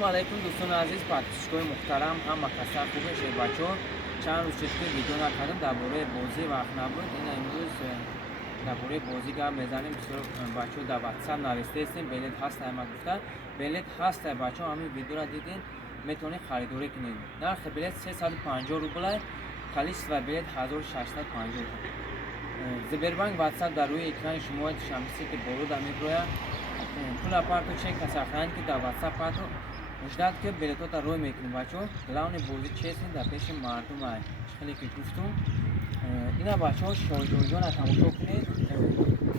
वालेकुम दोस्तों अजीज पाकिस्तान मुहतरम हम मकसद खूब शे बच्चों चंद रोज चेक वीडियो नाकردم درباره بازی وقت نبود این امروز درباره بازی گپ میزنیم بسیار بچه‌ها در واتساپ نوشته هستیم بلیط هست ما گفتن بلیط هست بچه‌ها همین ویدیو را دیدین میتونید خریداری کنید نرخ بلیط 350 روبل کالیس و بلیط 1650 زبربانک واتساپ در روی اکران شما شمسی که بالا در میبروید پول اپارتو چک کسافران که در واتساپ پاتو مجدد که بلیطات روی میکنیم بچه‌ها لون بازی چیزی در پیش مردم است خیلی که گفتم اینا بچه‌ها شایدویان تماشا کنید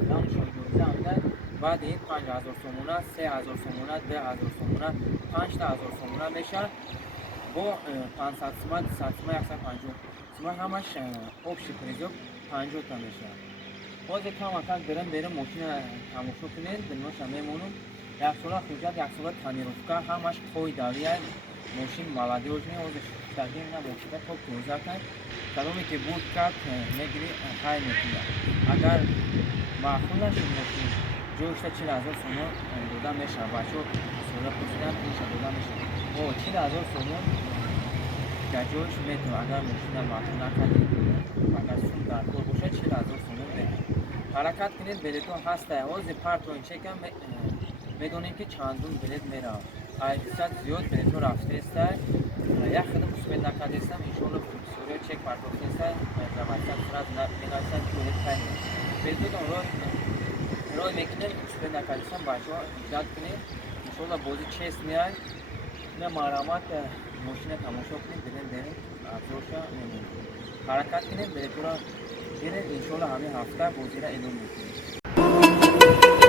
لون شایدویان آمده بعد این 5000 سومونه 3000 سومونه 2000 سومونه 5000 سومونه میشه با 500 سومه 200 سومه 150 سومه همش общий призёв 50 تا میشه باز کم اکل برم ماشین تماشا کنید بنوشم میمونم یک ساله خوجت یک ساله تانیروفکا همش پای داریه ماشین молодежный ozش تغییر نموشیده تا 15 تا کدومی که بود کرد میگیری های میکنه اگر معقول نشد ماشین جوشته 40,000 سومون دوده میشه بچه سوله پوشیدن اینشه دوده میشه او 40,000 سومون در جوش میتونه اگر ماشین معقول نکردید اگر سوم در کور باشه 40,000 سومون میتونه حرکت کنید بلیتون هسته اوز پارتون چکم میدونیم که چندون بلیت میره حیثیت زیاد بلیتو رفته است یک خدم سوید نکرده استم انشالله سوریه چک پرداخته است زمانیت سرات مینایستن که بلیت خیلی بلیتون روی میکنیم سوید نکرده استم بچه ها ایجاد کنید انشالله بازی چیست میاد نه مرامت ماشین تماشا کنید بریم افزارشا میمونید حرکت کنید بلیتو را گیرید انشالله همین هفته بازی را ادامه میکنید